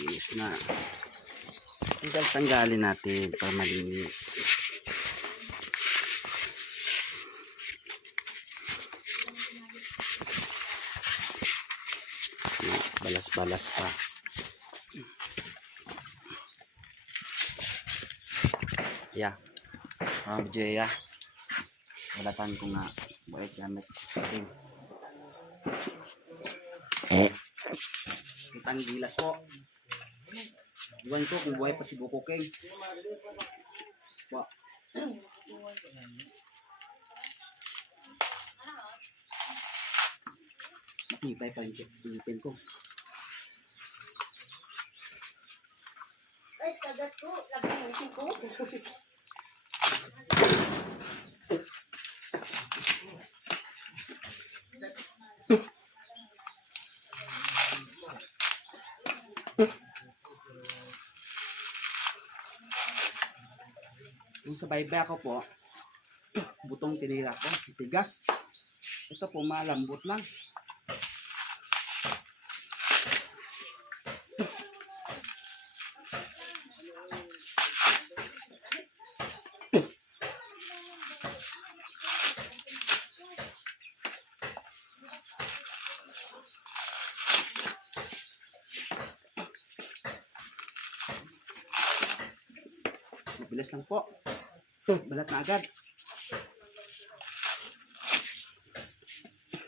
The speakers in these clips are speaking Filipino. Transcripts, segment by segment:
Linis na. Tanggal tanggalin natin para malinis. Balas-balas pa. Yeah. Um, Jaya. Walatan ko nga. Buhay gamit Karin. Eh. Kitang gilas po. Iwan ko kung buhay pa si Buko King. Wa. Matibay pa yung pilipin ko. Ay, kagat ko. Lagi mo si ko. Yung sa bayba ko po, butong tinira ko, tigas. Ito po, malambot lang. Mabilis lang po. Balat na agad.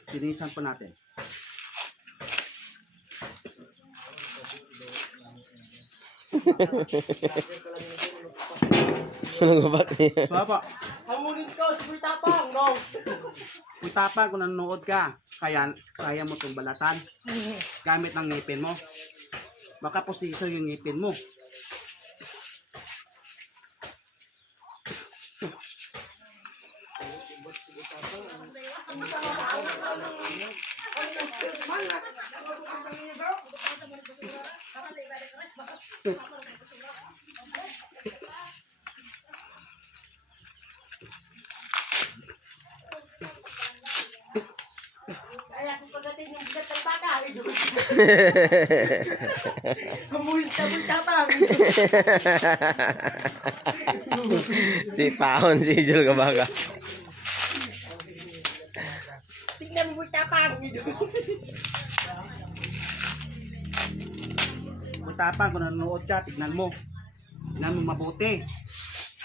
Linisan po natin. Ano ba niya? Baba, Hamunin ko, si Tapang, no? kung tapang kung nanonood ka, kaya, kaya mo itong balatan. Gamit ng ngipin mo. Baka pustiso yung ngipin mo. si Paon, si Jul Kabaga. Tingnan mo, Tapang. Kung tapang kung nanonood ka, tignan mo. Tignan mo mabuti.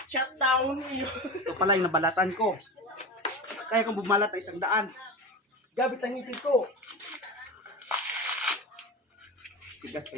Shutdown niyo. Ito pala yung nabalatan ko. Kaya kung bumalat ay isang daan. Gabit ang ngipin ko. Tigas pa